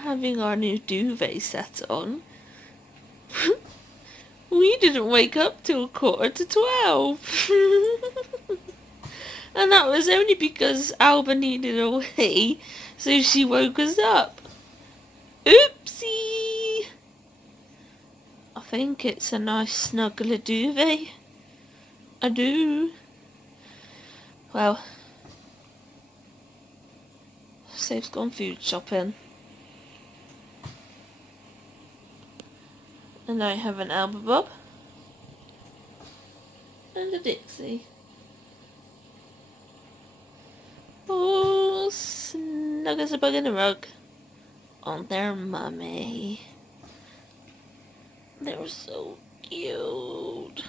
having our new duvet set on, we didn't wake up till 11:45. And that was only because Alba needed a wee, so she woke us up. Oopsie! I think it's a nice snuggly duvet. I do. Well, Safe's gone food shopping. And I have an Alba Bob. And a Dixie. Oh, snug as a bug in a rug. On their mummy. They're so cute.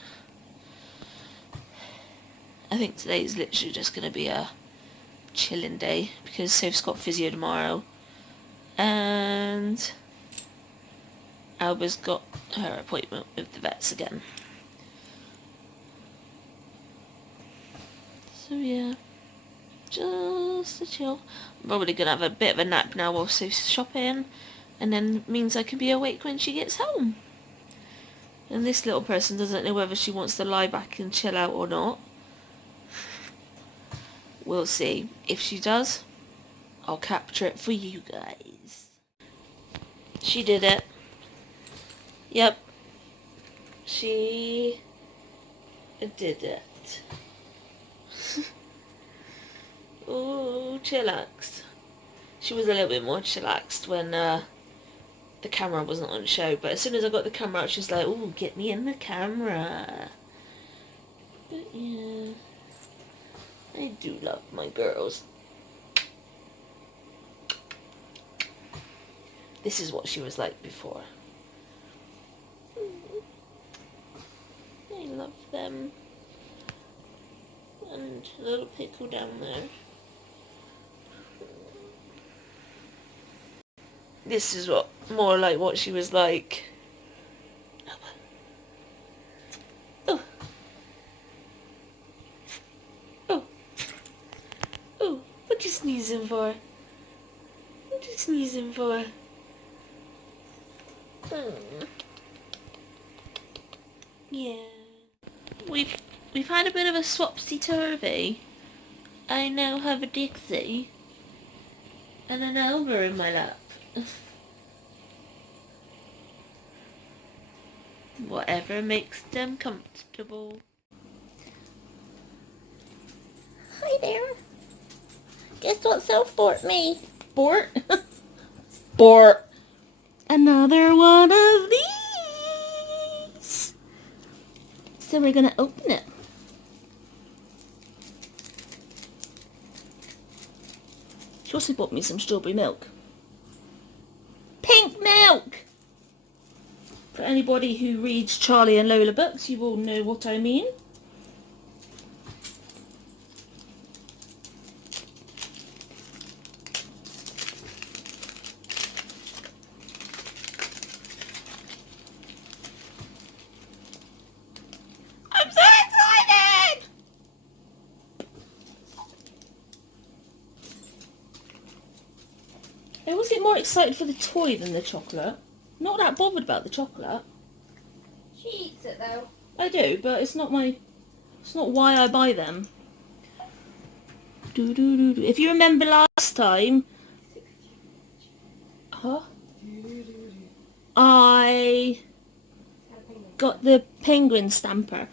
I think today's literally just going to be a chilling day because Safe's got physio tomorrow. And Alba's got her appointment with the vets again. So yeah, just a chill. I'm probably going to have a bit of a nap now while Safe's shopping. And then it means I can be awake when she gets home. And this little person doesn't know whether she wants to lie back and chill out or not. We'll see. If she does, I'll capture it for you guys. She did it. Yep. She did it. Oh, chillaxed. She was a little bit more chillaxed when the camera wasn't on show, but as soon as I got the camera out, she's like, "Ooh, get me in the camera." But yeah, I do love my girls. This is what she was like before. I love them. And a little pickle down there. This is what more like what she was like. Oh. Oh. Oh. What you sneezing for? What you sneezing for? Yeah. We've had a bit of a swapsy-turvy. I now have a Dixie and an Alba in my lap. Whatever makes them comfortable. Hi there. Guess what Self bought me? Bort? Bort. Another one of these. So we're gonna open it. She also bought me some strawberry milk. Pink milk! For anybody who reads Charlie and Lola books, you all know what I mean. I'm so excited! I always get more excited for the toy than the chocolate. Not that bothered about the chocolate. She eats it though. I do, but it's not why I buy them. If you remember last time, I got the penguin stamper.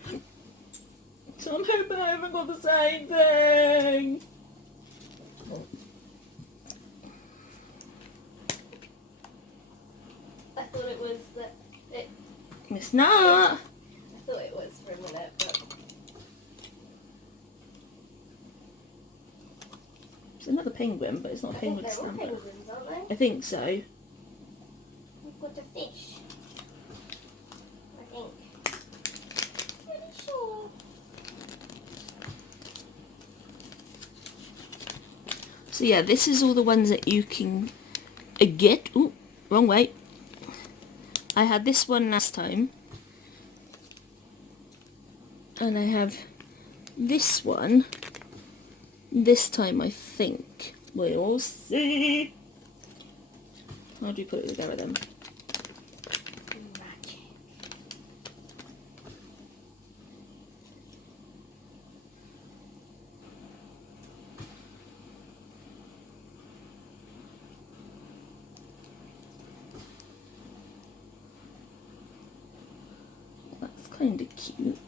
So I'm hoping I haven't got the same thing. I thought it was that it. It's not. I thought it was for a minute, but It's another penguin, but it's not a penguin they're all stamper. penguins, aren't they? I think so. We've got a fish. I think. Pretty sure. So yeah, this is all the ones that you can get. Ooh, wrong way. I had this one last time. And I have this one this time, I think. We'll see. How do you put it together then? Magic. That's kind of cute.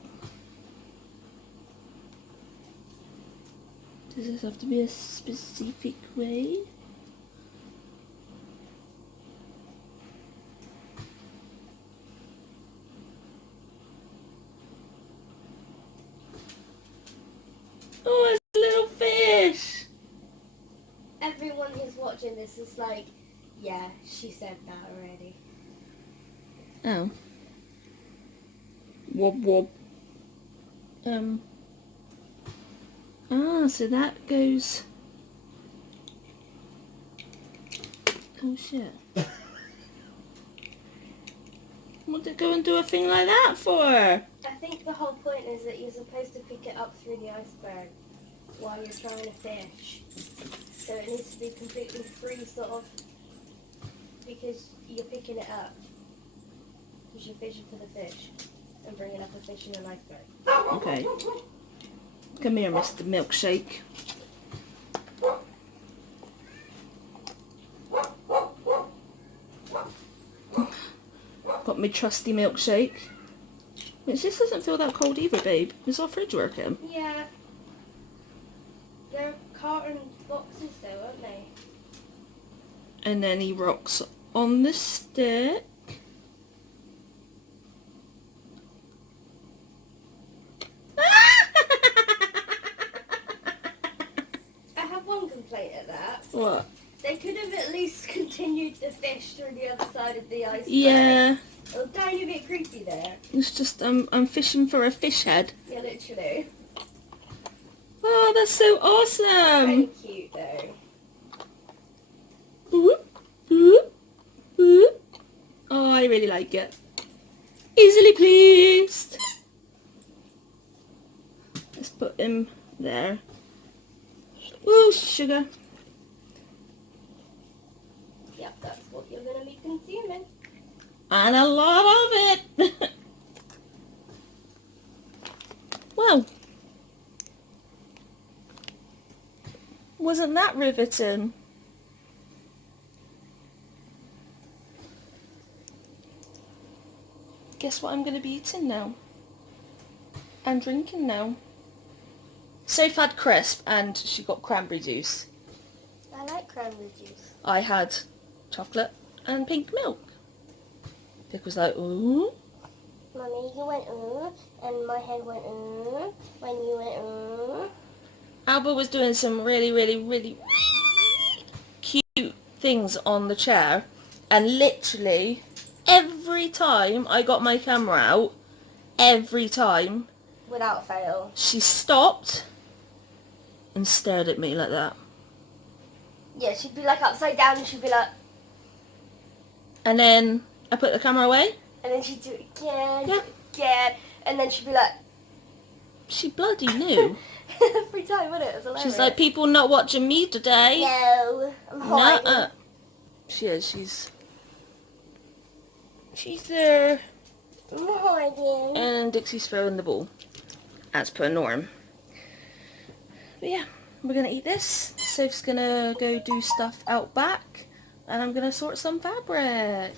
Does this have to be a specific way? Oh, it's a little fish! Everyone who's watching this is like, yeah, she said that already. Oh. Wob wob. So that goes... Oh shit. What did it go and do a thing like that for? I think the whole point is that you're supposed to pick it up through the iceberg while you're trying to fish. So it needs to be completely free, sort of, because you're picking it up. Because you're fishing for the fish and bringing up a fish in an iceberg. Okay. Come here, Mr. Milkshake. Got me trusty milkshake. Which this doesn't feel that cold either, babe. Is our fridge working? Yeah. They're carton boxes though, aren't they? And then he rocks on the stick. I have one complaint at that. What? They could have at least continued to fish through the other side of the iceberg. Yeah. A tiny bit creepy there. It's just, I'm fishing for a fish head. Yeah, literally. Oh, that's so awesome. Very cute though. Boop, boop, boop. Oh, I really like it. Easily pleased. Let's put him there. Woo, sugar. Yep, that's what you're going to be consuming. And a lot of it. Wow. Wasn't that riveting? Guess what I'm going to be eating now? And drinking now. Soph had crisp and she got cranberry juice. I like cranberry juice. I had chocolate and pink milk. Vic was like, ooh. Mummy, you went and my head went when you went Alba was doing some really, really, really, really cute things on the chair, and literally every time I got my camera out, every time without fail. she stopped and stared at me like that. Yeah, she'd be like upside down and she'd be like, And then I put the camera away. and then she'd do it again, Yeah. again, and then she'd be like, She bloody knew. every time, wasn't it? It was hilarious. She's like, people not watching me today. no, I'm hiding. Nuh-uh. She is, she's there. I'm hiding. And Dixie's throwing the ball, as per norm. But yeah, we're going to eat this. Soph's going to go do stuff out back, and I'm going to sort some fabric.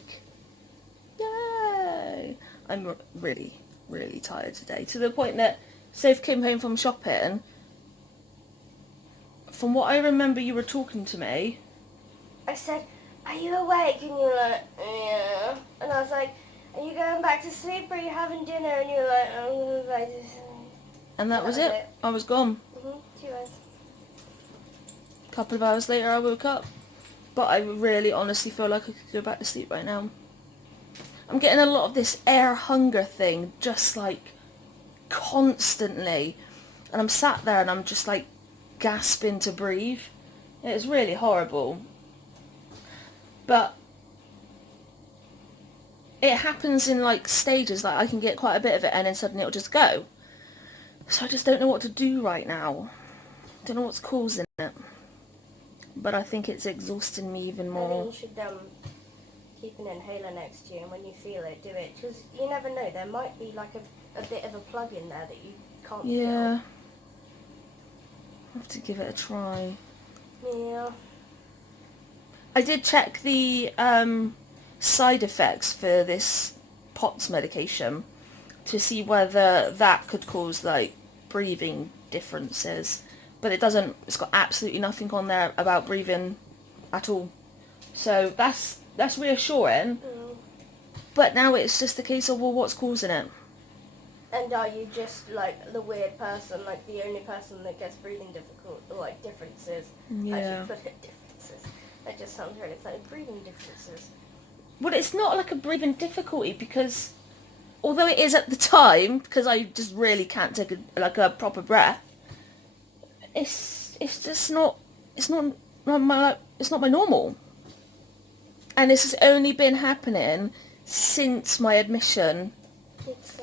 Yay! I'm really, really tired today, to the point that Soph came home from shopping. From what I remember, you were talking to me. I said, are you awake? And you were like, yeah. And I was like, are you going back to sleep or are you having dinner? And you were like, I'm going back to sleep. And that was it. I was gone. 2 hours. A couple of hours later I woke up. But I really honestly feel like I could go back to sleep right now. I'm getting a lot of this air hunger thing, just like constantly. And I'm sat there and I'm just like gasping to breathe. It's really horrible. But it happens in like stages, like I can get quite a bit of it and then suddenly it'll just go. So I just don't know what to do right now. Don't know what's causing it. But I think it's exhausting me even I more. think you should keep an inhaler next to you, and when you feel it, do it. Because you never know, there might be like a bit of a plug in there that you can't Yeah. I'll have to give it a try. feel. Yeah. I did check the side effects for this POTS medication to see whether that could cause like breathing differences, but it doesn't. It's got absolutely nothing on there about breathing at all, so that's reassuring. But now it's just a case of, well, what's causing it? And are you just like the weird person, like the only person that gets breathing differences? Yeah. As you put it, differences. That just sounds really funny. Breathing differences. Well, it's not like a breathing difficulty, because although it is at the time, because I just really can't take a proper breath, it's just not, it's not my normal. And this has only been happening since my admission,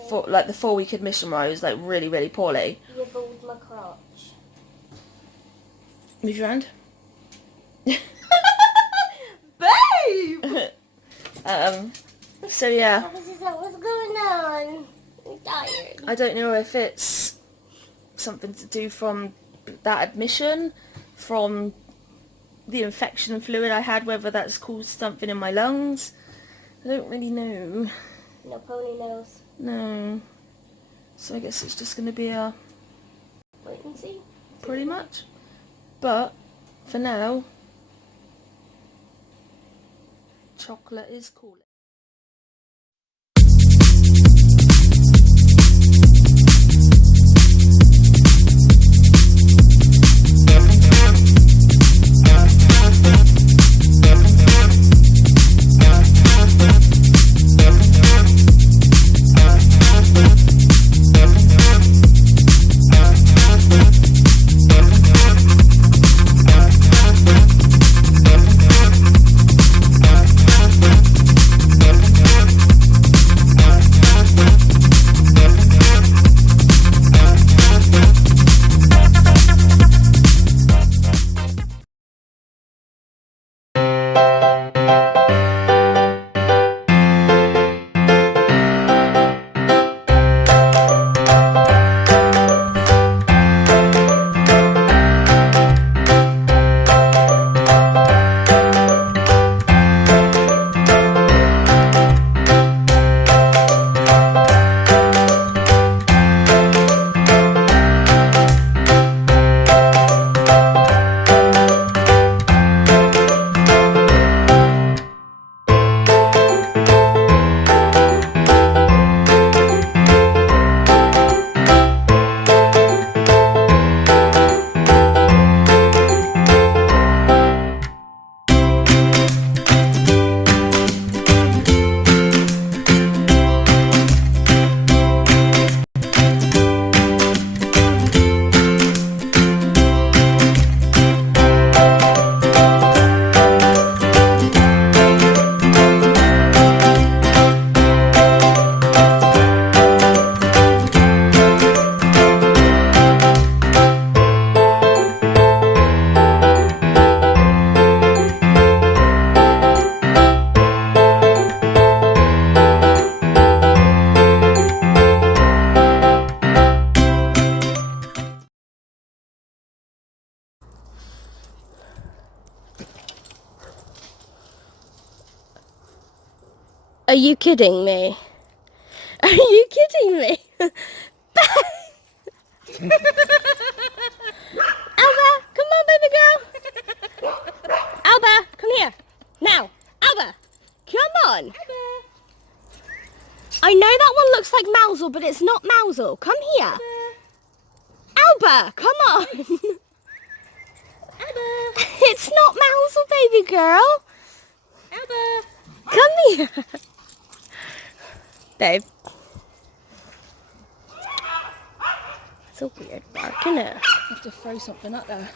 for like the 4-week admission where I was like really, really poorly. You balled my crotch. Move your hand. Babe! So yeah. This is what's going on. I'm tired. I don't know if it's something to do from that admission, from the infection fluid I had, whether that's caused something in my lungs. I don't really know. No pony nose. No. So I guess it's just going to be a... Wait and see. Pretty much. But, for now, chocolate is cool. Are you kidding me? Are you kidding me? Alba, come on, baby girl. Alba, come here. Now, Alba, come on. I know that one looks like Mousel, but it's not Mousel. Come here. Alba, come on. Alba. It's not Mousel, baby girl. Alba. Come here. Babe. It's a weird bark, isn't it? I have to throw something up there.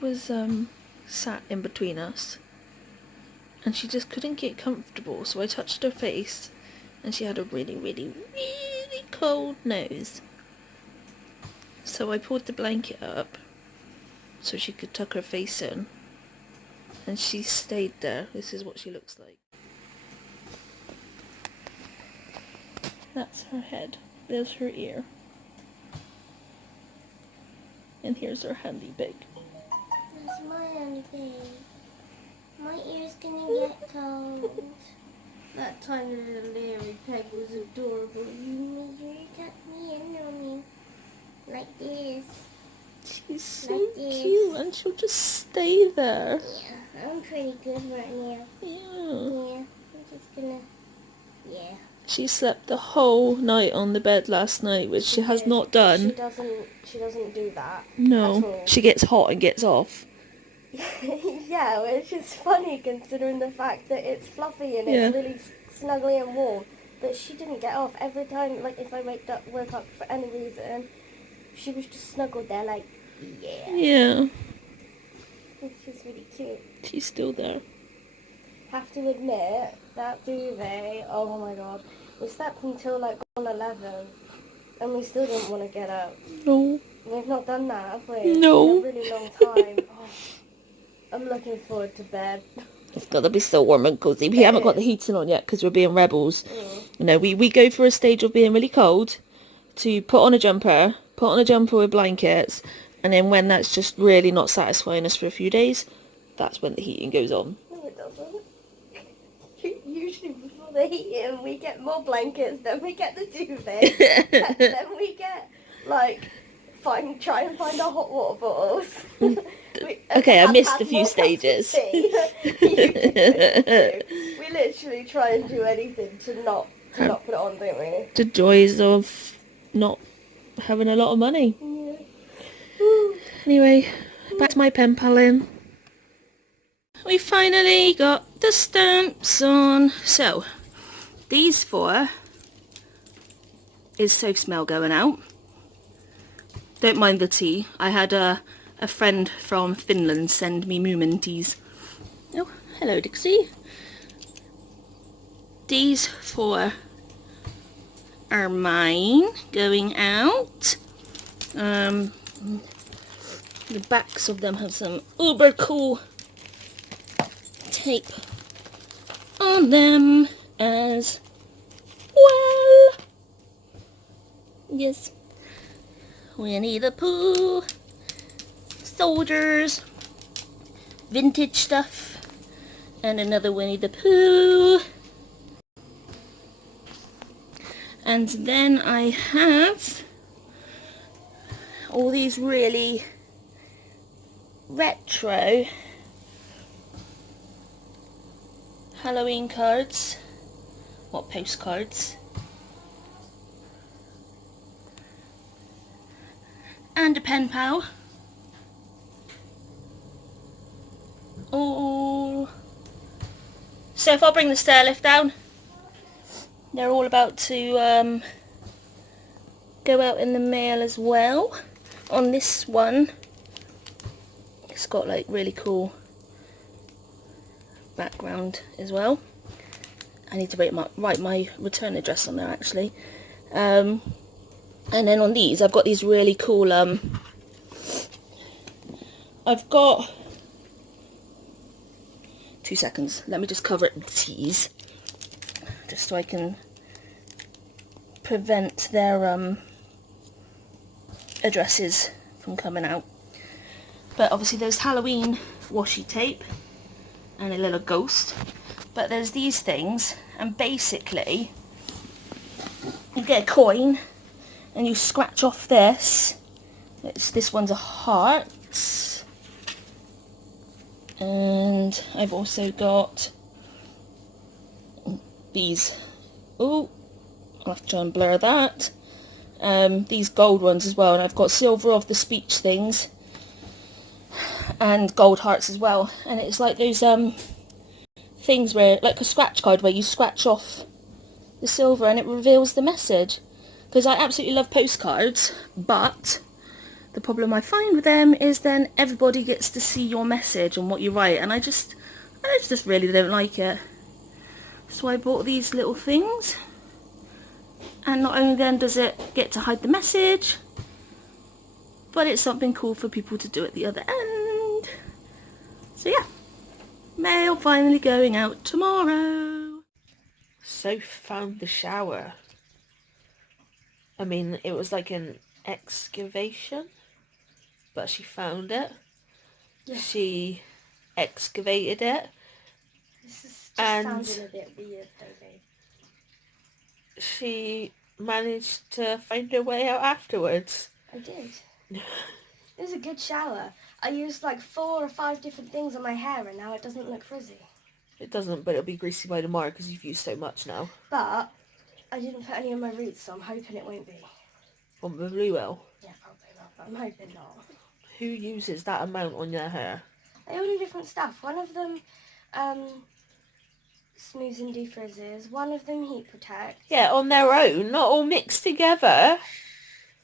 was sat in between us, and she just couldn't get comfortable, so I touched her face, and she had a really, really, really cold nose. So I pulled the blanket up so she could tuck her face in, and she stayed there. This is what she looks like. That's her head. There's her ear. And here's her handy bag. That's my handy bag. My ear's gonna get cold. That tiny little Larry peg was adorable. You tucked me in on me. Like this. She's so cute, and she'll just stay there. Yeah, I'm pretty good right now. Yeah. Yeah, I'm just gonna... Yeah. She slept the whole night on the bed last night, which she has not done. She doesn't do that. No. At all. She gets hot and gets off. Yeah, which is funny considering the fact that it's fluffy and it's really snuggly and warm. But she didn't get off. Every time, like if I woke up for any reason, she was just snuggled there like, yeah. Yeah. Which is really cute. She's still there. Have to admit, that duvet, oh my god. We slept until like 11 and we still didn't want to get up. No. We've not done that, have we? No. In a really long time. Oh, I'm looking forward to bed. It's got to be so warm and cosy. We haven't got the heating on yet because we're being rebels. You know, we go for a stage of being really cold to put on a jumper with blankets, and then when that's just really not satisfying us for a few days, that's when the heating goes on. No, it doesn't. Usually before the heating, we get more blankets, then we get the duvet, and then we get, like, try and find our hot water bottles. Okay, I missed a few stages. We literally try and do anything to not put it on, don't we? The joys of not having a lot of money. Yeah. Anyway, back to my pen paling. We finally got the stamps on. So, these 4 is Soph's mail going out. Don't mind the tea. I had a friend from Finland send me Moomin teas. Oh, hello Dixie. These 4 are mine going out. The backs of them have some uber cool tape on them as well. Yes. Winnie the Pooh, soldiers, vintage stuff, and another Winnie the Pooh. And then I have all these really retro Halloween cards, postcards, and a pen pal. Oh, so if I bring the stair lift down, they're all about to go out in the mail as well. On this one, it's got like really cool background as well. I need to write my return address on there actually. And then on these, I've got these really cool, I've got, 2 seconds, let me just cover it with teas, just so I can prevent their addresses from coming out. But obviously there's Halloween washi tape and a little ghost, but there's these things, and basically you get a coin and you scratch off this. This one's a heart, and I've also got these, oh, I'll have to try and blur that, these gold ones as well, and I've got silver of the speech things and gold hearts as well. And it's like those things where, like a scratch card where you scratch off the silver and it reveals the message. Because I absolutely love postcards, but the problem I find with them is then everybody gets to see your message and what you write, and I just really don't like it. So I bought these little things, and not only then does it get to hide the message, but it's something cool for people to do at the other end. So yeah, mail finally going out tomorrow. Sophie found the shower. I mean, it was like an excavation, but she found it. Yeah. She excavated it. This is just And sounding a bit weird though, babe. She managed to find her way out afterwards. I did. It was a good shower. I used like 4 or 5 different things on my hair and now it doesn't look frizzy. It doesn't, but it'll be greasy by tomorrow because you've used so much now. But I didn't put any on my roots, so I'm hoping it won't be. Probably will. Yeah, probably not, but I'm hoping not. Who uses that amount on their hair? They all do different stuff. One of them smooths and defrizzes. One of them heat protects. Yeah, on their own, not all mixed together.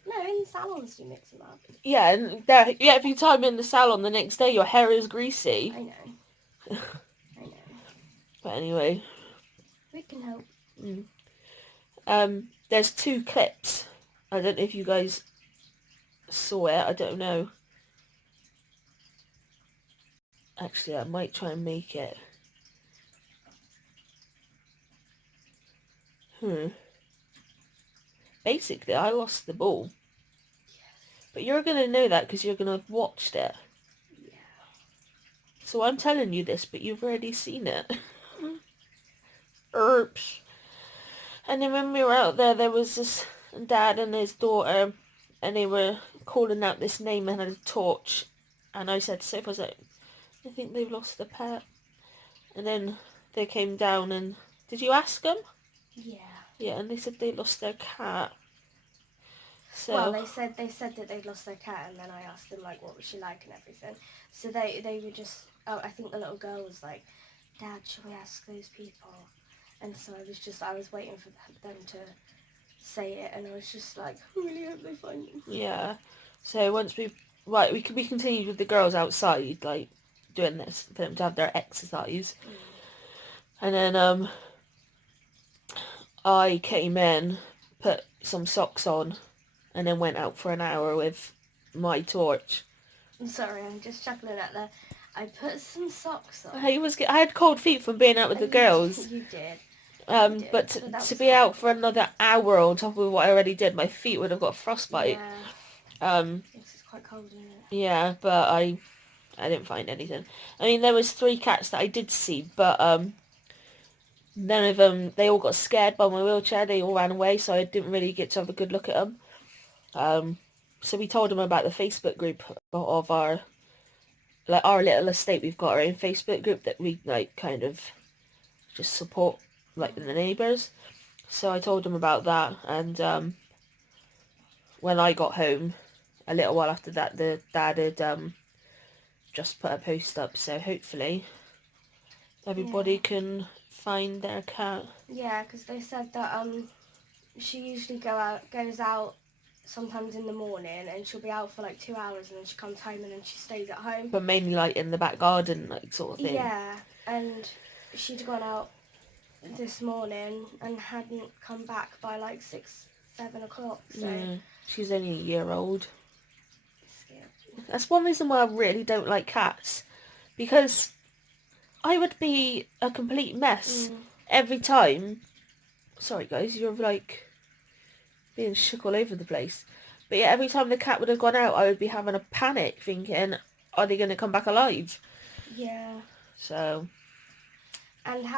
No, in salons you mix them up. Yeah, and every time in the salon the next day your hair is greasy. I know. I know. But anyway. We can help. There's 2 clips. I don't know if you guys saw it. I don't know. Actually, I might try and make it. Basically, I lost the ball. Yes. But you're going to know that because you're going to have watched it. Yeah. So I'm telling you this, but you've already seen it. Oops. And then when we were out there was this dad and his daughter, and they were calling out this name and had a torch. And I said to Sophie, I was like, I think they've lost the pet. And then they came down and... Did you ask them? Yeah. Yeah, and they said they lost their cat. So... Well, they said that they'd lost their cat, and then I asked them, like, what was she like and everything. So they were just... Oh, I think the little girl was like, Dad, should we ask those people? And so I was waiting for them to say it, and I was just like, I really hope they find him. Yeah. So once we continued with the girls outside, like, doing this, for them to have their exercise. And then, I came in, put some socks on, and then went out for an hour with my torch. I'm sorry, I'm just chuckling at that. I put some socks on. I had cold feet from being out with the girls. You did. But to be out for another hour on top of what I already did, my feet would have got frostbite. Yeah. It's quite cold, isn't it? Yeah, but I didn't find anything. I mean, there was 3 cats that I did see, but none of them, they all got scared by my wheelchair. They all ran away, so I didn't really get to have a good look at them. So we told them about the Facebook group of our little estate. We've got our own Facebook group that we, like, kind of just support, like, the neighbours. So I told them about that, and when I got home, a little while after that, the dad had just put a post up, so hopefully everybody can find their cat. Yeah, because they said that she usually goes out sometimes in the morning, and she'll be out for like 2 hours, and then she comes home and then she stays at home. But mainly like in the back garden, like, sort of thing. Yeah, and she'd gone out this morning and hadn't come back by like 6-7 o'clock. So she's only a year old. Scary. That's one reason why I really don't like cats, because I would be a complete mess every time. Sorry guys, you're like being shook all over the place. But yeah, every time the cat would have gone out, I would be having a panic, thinking, are they going to come back alive? Yeah. So. And we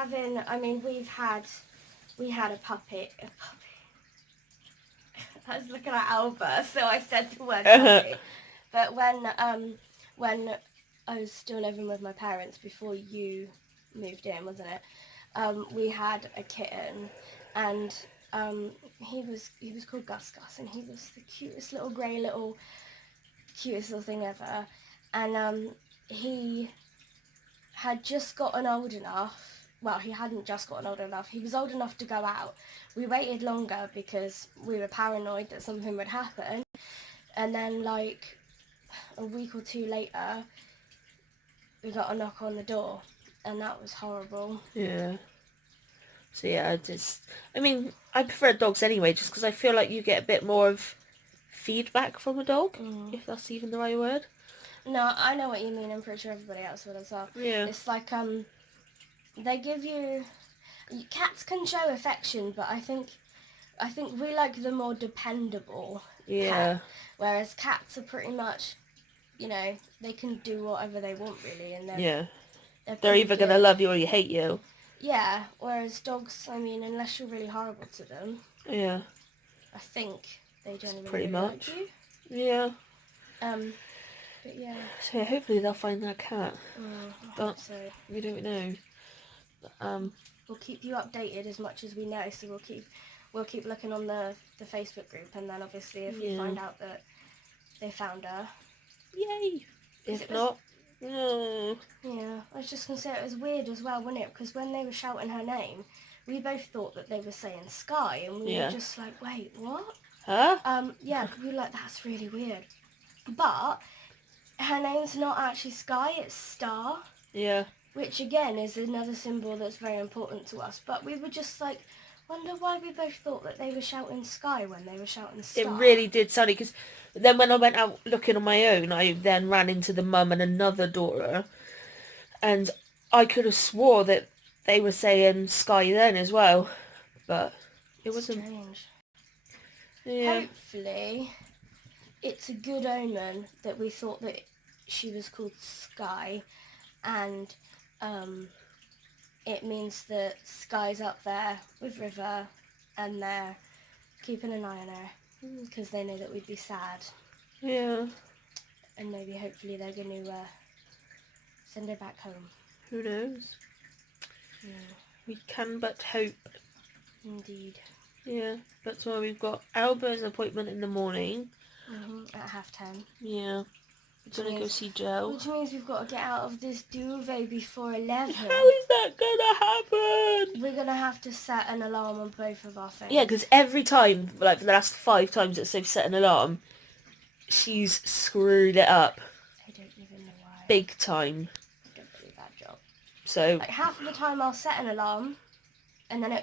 had a puppy. I was looking at Alba, so I said the word puppy. But when I was still living with my parents before you moved in, wasn't it? We had a kitten, and he was called Gus Gus, and he was the cutest little grey cutest little thing ever. And he had just gotten old enough. Well, he hadn't just gotten old enough. He was old enough to go out. We waited longer because we were paranoid that something would happen. And then, like, a week or two later, we got a knock on the door, and that was horrible. Yeah. So yeah, I prefer dogs anyway, just because I feel like you get a bit more of feedback from a dog, if that's even the right word. No, I know what you mean. I'm pretty sure everybody else would as well. Yeah. It's like they give you. Cats can show affection, but I think we like the more dependable cat. Whereas cats are pretty much, they can do whatever they want really, and they're either good. gonna love you or you hate you. Yeah. Whereas dogs, unless you're really horrible to them, Yeah. I think they generally Pretty really much. like you. Yeah. But yeah. So hopefully they'll find that cat. I hope so. We don't know. We'll keep you updated as much as we know. So we'll keep looking on the Facebook group, and then obviously if we find out that they found her, yay! If not, no. Yeah, I was just gonna say it was weird as well, wasn't it? Because when they were shouting her name, we both thought that they were saying Sky, and we were just like, wait, what? Huh? Yeah, we were like, that's really weird. But her name's not actually Sky, it's Star. Yeah. Which again is another symbol that's very important to us. But we were just like, wonder why we both thought that they were shouting Sky when they were shouting Star. It really did sound because then when I went out looking on my own, I then ran into the mum and another daughter, and I could have swore that they were saying Sky then as well, but it wasn't. Strange. Yeah. Hopefully, it's a good omen that we thought that she was called Sky, and it means that Sky's up there with River, and they're keeping an eye on her because they know that we'd be sad. Yeah. And maybe hopefully they're going to send her back home. Who knows? Yeah. We can but hope. Indeed. Yeah, that's why we've got Alba's appointment in the morning. At 10:30. Yeah. We're going to go see Joe. Which means we've got to get out of this duvet before 11. How is that going to happen? We're going to have to set an alarm on both of our phones. Yeah, because every time, like for the last 5 times that Sophie set an alarm, she's screwed it up. I don't even know why. Big time. I don't do that job. So, Like half of the time I'll set an alarm, and then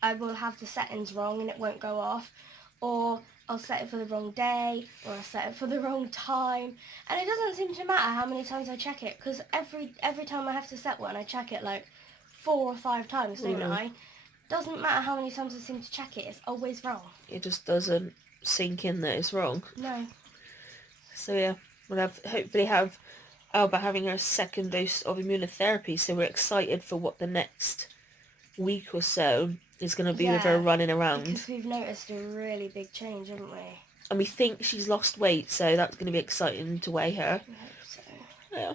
I will have the settings wrong and it won't go off, or I'll set it for the wrong day, or I'll set it for the wrong time, and it doesn't seem to matter how many times I check it, because every time I have to set one, I check it like 4 or 5 times, don't I? Doesn't matter how many times I seem to check it, it's always wrong. it just doesn't sink in that it's wrong. No. So yeah, we'll hopefully have Alba having her second dose of immunotherapy, so we're excited for what the next week or so is going to be with her running around. Because we've noticed a really big change, haven't we? And we think she's lost weight, so that's going to be exciting to weigh her. I hope so. Yeah.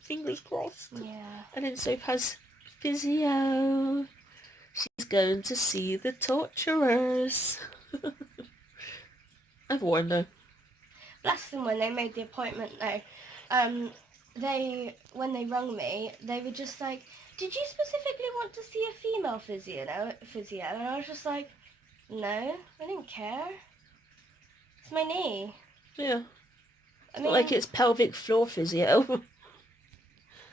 Fingers crossed. Yeah. And then Sophie has physio. She's going to see the torturers. I've warned her. Bless them when they made the appointment though. When they rung me, they were just like, did you specifically want to see a female physio? And I was just like, no, I didn't care. It's my knee. Yeah. I Not like it's pelvic floor physio.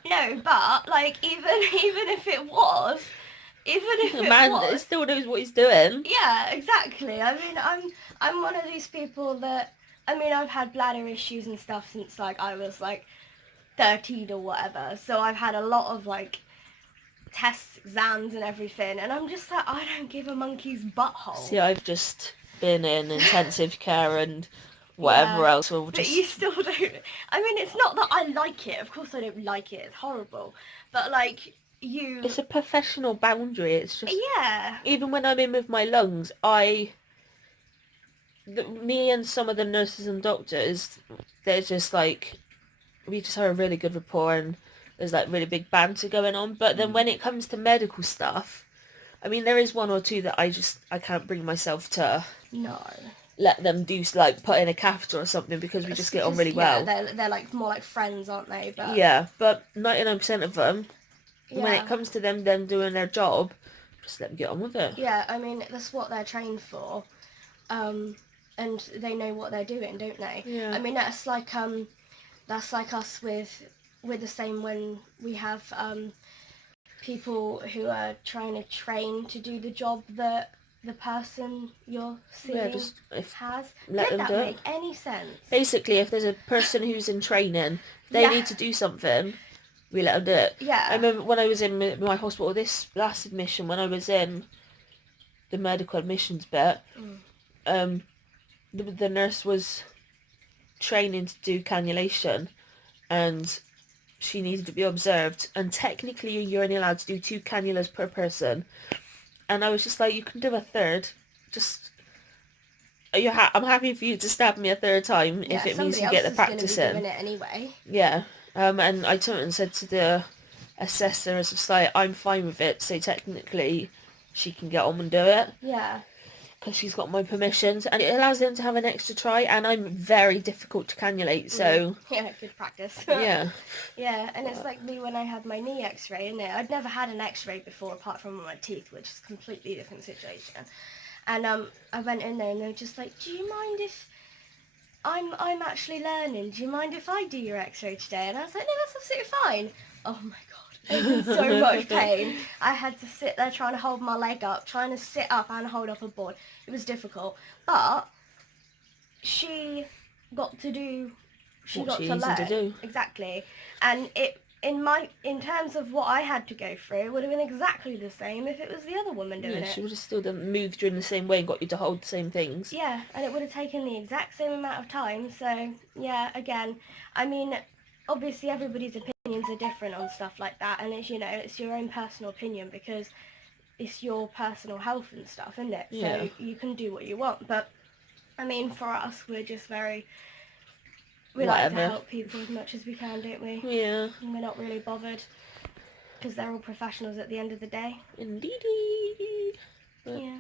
No, but like even if it was, The man still knows what he's doing. Yeah, exactly. I mean, I'm one of these people that, I've had bladder issues and stuff since like I was like 13 or whatever. So I've had a lot of like tests, exams and everything, and I'm just like, I don't give a monkey's butthole. See, I've just been in intensive care and whatever else. We'll just... But you still don't. It's not that I like it. Of course I don't like it. It's horrible. But like you... It's a professional boundary. It's just... Yeah. Even when I'm in with my lungs, me and some of the nurses and doctors, they're just like... We just have a really good rapport and there's like really big banter going on. But then when it comes to medical stuff, there is one or two that I can't bring myself to... No. Let them do, like, put in a catheter or something because we just get on really well. They're like more like friends, aren't they? But yeah, but 99% of them, when it comes to them doing their job, just let them get on with it. Yeah, that's what they're trained for. And and they know what they're doing, don't they? Yeah. I mean, that's like us with, we're the same when we have people who are trying to train to do the job that the person you're seeing has. let Did them that do make it. any sense? Basically, if there's a person who's in training, they Yeah. need to do something, we let them do it. Yeah. I remember when I was in my hospital, this last admission, when I was in the medical admissions bit, the nurse was training to do cannulation, and she needed to be observed, and technically you're only allowed to do 2 cannulas per person, and I was just like, you can do a third, just I'm happy for you to stab me a third time if it means you get the practice in. Doing it anyway. Yeah. And I turned and said to the assessor, as just like, I'm fine with it, so technically she can get on and do it. Yeah. Because she's got my permissions, and it allows them to have an extra try, and I'm very difficult to cannulate, so... Yeah, good practice. Yeah. Yeah, and it's like me when I had my knee x-ray, isn't it? I'd never had an x-ray before, apart from my teeth, which is a completely different situation. And I went in there, and they were just like, do you mind if... I'm actually learning, do you mind if I do your x-ray today? And I was like, no, that's absolutely fine. Oh my god. I was in so much pain. I had to sit there trying to hold my leg up, trying to sit up and hold up a board. It was difficult. But she got to do, she got to learn. To do. Exactly. And in terms of what I had to go through, it would have been exactly the same if it was the other woman doing it. She would have still moved you in the same way and got you to hold the same things. Yeah, and it would have taken the exact same amount of time. So, yeah, again, I mean, obviously everybody's opinions are different on stuff like that, and it's, it's your own personal opinion because it's your personal health and stuff, isn't it? Yeah. So you can do what you want. But, I mean, for us, we're just we like to help people as much as we can, don't we? Yeah. And we're not really bothered because they're all professionals at the end of the day. Indeedy. But yeah.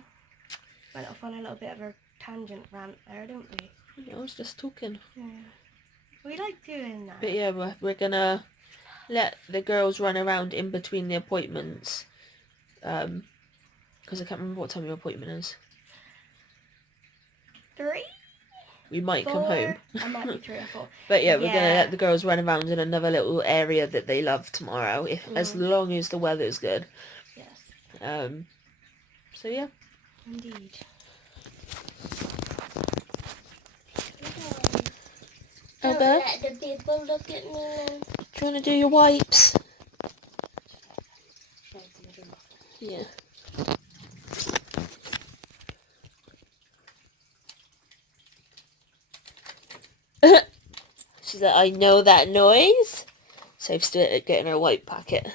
Went off on a little bit of a tangent rant there, didn't we? I was just talking. Yeah. We like doing that. But yeah, we're gonna let the girls run around in between the appointments. Because I can't remember what time your appointment is. 3? We might 4? come home. I might be 3 or 4. But yeah, we're gonna let the girls run around in another little area that they love tomorrow, as long as the weather's good. Yes. So yeah. Indeed. Don't let the people look at me. Do you want to do your wipes? Yeah. She's like, I know that noise. Sophie's still getting her white packet.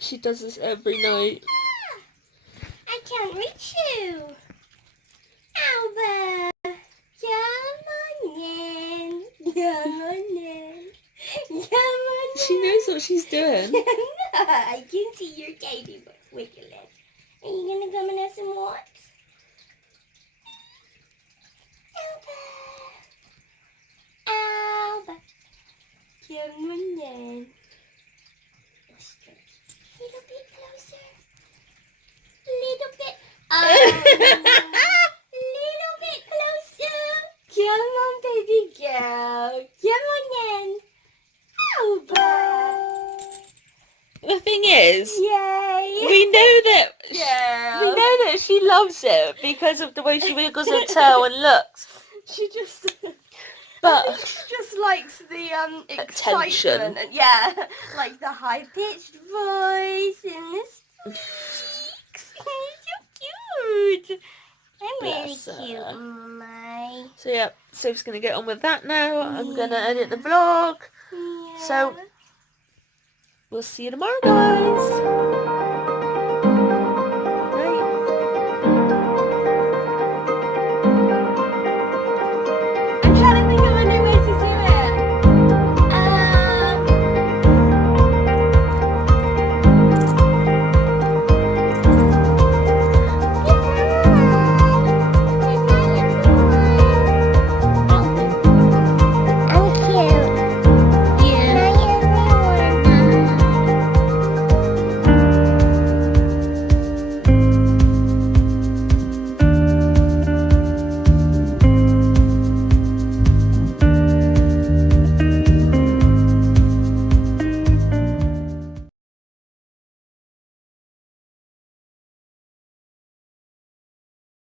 She does this every night. I can't reach you. Alba. Come on in. Come on in. Come on in. She knows what she's doing. I can see your tiny wiggling. Are you going to come and have some wipes? Alba. Alba. Come on in. Little bit closer. Little bit. Little bit closer. Come on, baby girl. Come on in. Alba. The thing is, Yay. we know that Yeah. we know that she loves it because of the way she wiggles her tail and looks. She just. But I think she just likes the attention. excitement and like the high pitched voice and the squeaks. So cute. I'm really Bless her. cute, my. So yeah, Sophie's gonna get on with that now. I'm gonna edit the vlog. Yeah. So we'll see you tomorrow, guys.